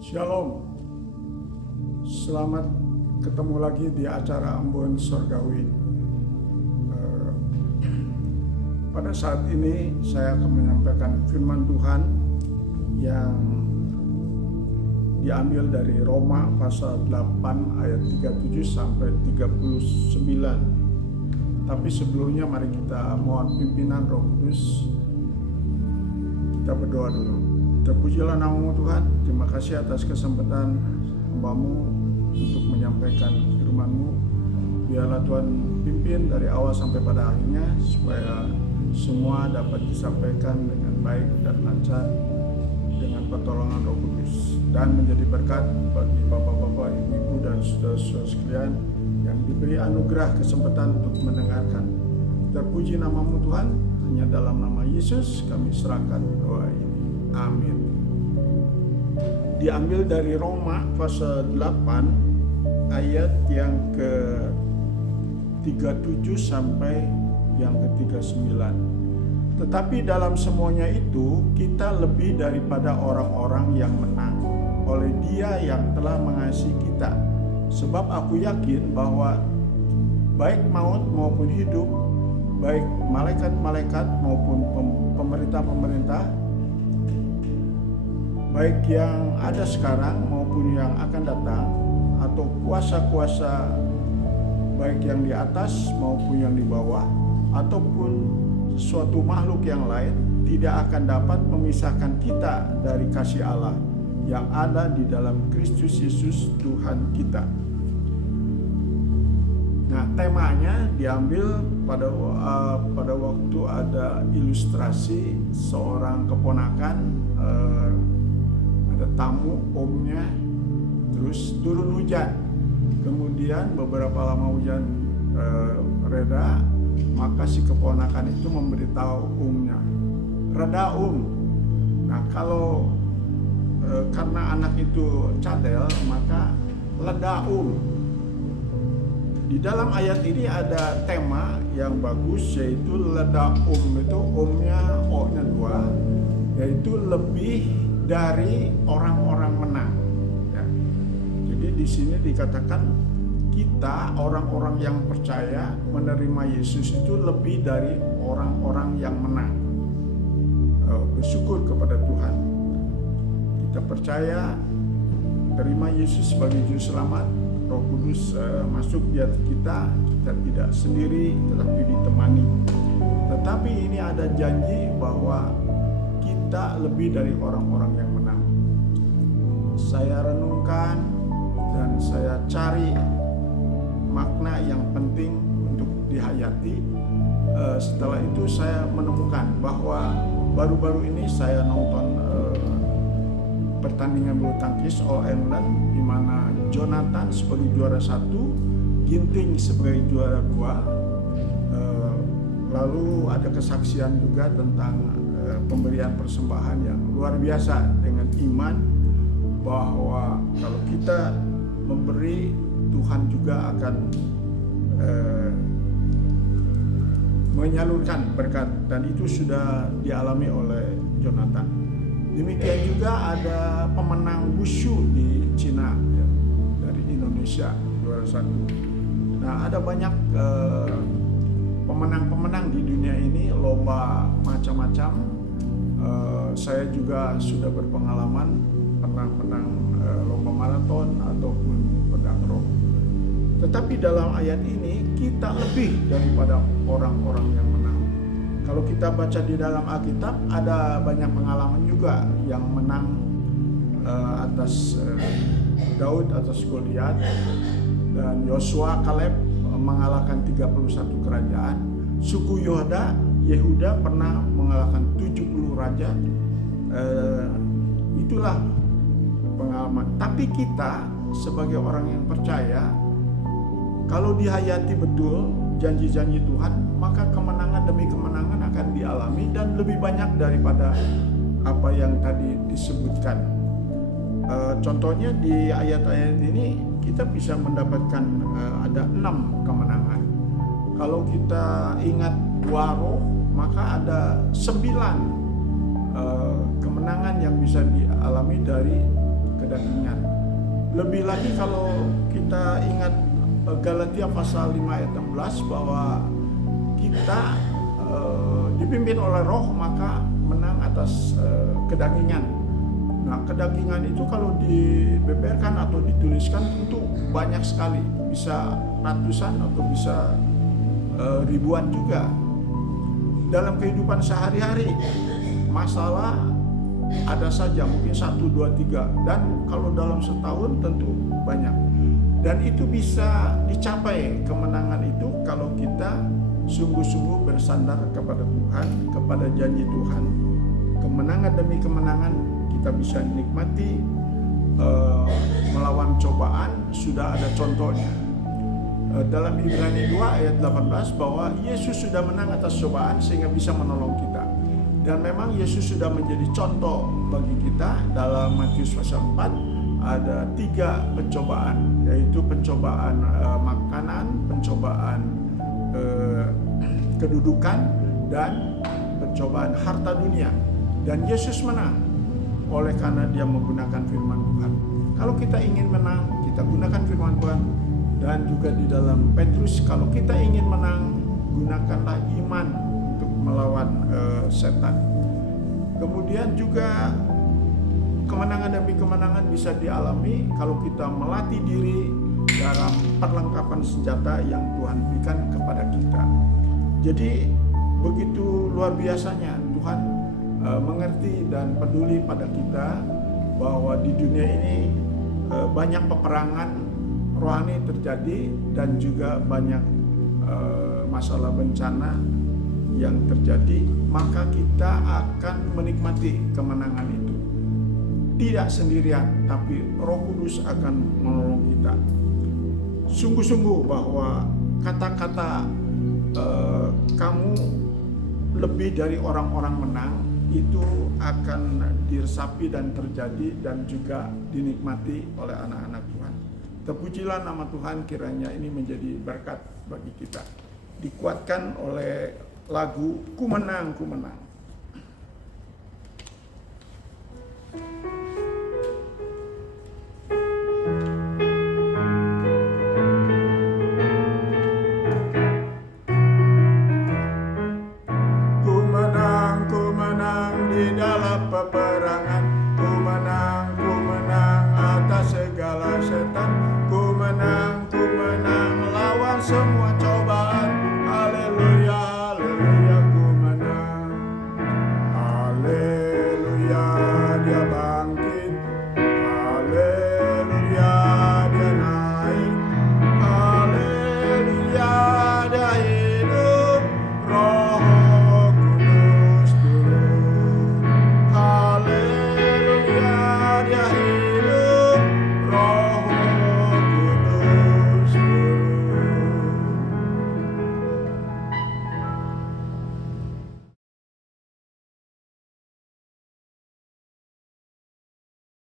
Shalom, selamat ketemu lagi di acara Ambon Sorgawi. Pada saat ini saya akan menyampaikan firman Tuhan yang diambil dari Roma pasal 8 ayat 37 sampai 39. Tapi sebelumnya mari kita mohon pimpinan Roh Kudus. Kita berdoa dulu. Terpujilah namamu Tuhan, terima kasih atas kesempatan hamba-Mu untuk menyampaikan firman-Mu. Biarlah Tuhan pimpin dari awal sampai pada akhirnya, supaya semua dapat disampaikan dengan baik dan lancar dengan pertolongan Roh Kudus, dan menjadi berkat bagi bapak-bapak, ibu-ibu, dan saudara-saudara sekalian yang diberi anugerah kesempatan untuk mendengarkan. Terpuji namamu Tuhan, hanya dalam nama Yesus kami serahkan doa ini. Amin. Diambil dari Roma pasal 8 ayat yang ke-37 sampai yang ke-39. Tetapi dalam semuanya itu kita lebih daripada orang-orang yang menang oleh Dia yang telah mengasihi kita. Sebab aku yakin bahwa baik maut maupun hidup, baik malaikat-malaikat maupun pemerintah-pemerintah, baik yang ada sekarang maupun yang akan datang, atau kuasa-kuasa baik yang di atas maupun yang di bawah, ataupun suatu makhluk yang lain, tidak akan dapat memisahkan kita dari kasih Allah yang ada di dalam Kristus Yesus Tuhan kita. Nah, temanya diambil pada waktu ada ilustrasi seorang keponakan, ada tamu omnya, terus turun hujan. Kemudian beberapa lama hujan reda, maka si keponakan itu memberitahu omnya, "Reda Nah, kalau karena anak itu cadel, maka leda Di dalam ayat ini ada tema yang bagus, yaitu leda itu omnya O-nya 2, yaitu lebih dari orang-orang menang. Ya. Jadi di sini dikatakan kita orang-orang yang percaya menerima Yesus itu lebih dari orang-orang yang menang. Bersyukur kepada Tuhan. Kita percaya terima Yesus sebagai juru selamat. Roh Kudus masuk di hati kita. Kita tidak sendiri, tetapi ditemani. Tetapi ini ada janji bahwa kita lebih dari orang-orang yang menang. Saya renungkan dan saya cari makna yang penting untuk dihayati. Setelah itu saya menemukan bahwa baru-baru ini saya nonton pertandingan bulu tangkis All England, di mana Jonathan sebagai juara 1, Ginting sebagai juara 2. Lalu ada kesaksian juga tentang pemberian persembahan yang luar biasa, dengan iman bahwa kalau kita memberi, Tuhan juga akan menyalurkan berkat, dan itu sudah dialami oleh Jonathan. Demikian juga ada pemenang wushu di Cina, ya, dari Indonesia, juara 1. Nah, ada banyak pemenang-pemenang di dunia ini, lomba macam-macam. Saya juga sudah berpengalaman pernah menang lomba maraton ataupun pedang roh. Tetapi dalam ayat ini kita lebih daripada orang-orang yang menang. Kalau kita baca di dalam Alkitab, ada banyak pengalaman juga yang menang atas Daud atas Goliat, dan Yosua Kaleb mengalahkan 31 kerajaan. Suku Yehuda pernah mengalahkan 70 raja. Itulah pengalaman. Tapi kita sebagai orang yang percaya, kalau dihayati betul janji-janji Tuhan, maka kemenangan demi kemenangan akan dialami, dan lebih banyak daripada apa yang tadi disebutkan. Contohnya di ayat-ayat ini kita bisa mendapatkan ada 6 kemenangan. Kalau kita ingat waro, maka ada 9 kemenangan yang bisa dialami dari kedagingan. Lebih lagi kalau kita ingat Galatia pasal 5 ayat 16 bahwa kita dipimpin oleh roh maka menang atas kedagingan. Nah, kedagingan itu kalau dibeberkan atau dituliskan itu banyak sekali, bisa ratusan atau bisa ribuan juga. Dalam kehidupan sehari-hari, masalah ada saja, mungkin 1, 2, 3, dan kalau dalam setahun tentu banyak. Dan itu bisa dicapai kemenangan itu kalau kita sungguh-sungguh bersandar kepada Tuhan, kepada janji Tuhan. Kemenangan demi kemenangan kita bisa nikmati. Melawan cobaan sudah ada contohnya. Dalam Ibrani 2 ayat 18 bahwa Yesus sudah menang atas cobaan sehingga bisa menolong kita. Dan memang Yesus sudah menjadi contoh bagi kita. Dalam Matius pasal 4 ada 3 pencobaan, yaitu pencobaan makanan, pencobaan kedudukan, dan pencobaan harta dunia. Dan Yesus menang oleh karena dia menggunakan firman Tuhan. Kalau kita ingin menang, kita gunakan firman Tuhan. Dan juga di dalam Petrus, kalau kita ingin menang, gunakanlah iman untuk melawan setan. Kemudian juga kemenangan demi kemenangan bisa dialami kalau kita melatih diri dalam perlengkapan senjata yang Tuhan berikan kepada kita. Jadi begitu luar biasanya Tuhan mengerti dan peduli pada kita bahwa di dunia ini banyak peperangan rohani terjadi dan juga banyak masalah bencana yang terjadi, maka kita akan menikmati kemenangan itu. Tidak sendirian, tapi Roh Kudus akan menolong kita. Sungguh-sungguh bahwa kata-kata kamu lebih dari orang-orang menang itu akan diresapi dan terjadi dan juga dinikmati oleh anak-anak Tuhan. Terpujilah nama Tuhan, kiranya ini menjadi berkat bagi kita. Dikuatkan oleh lagu Ku Menang, Ku Menang. Ku menang di dalam peperangan.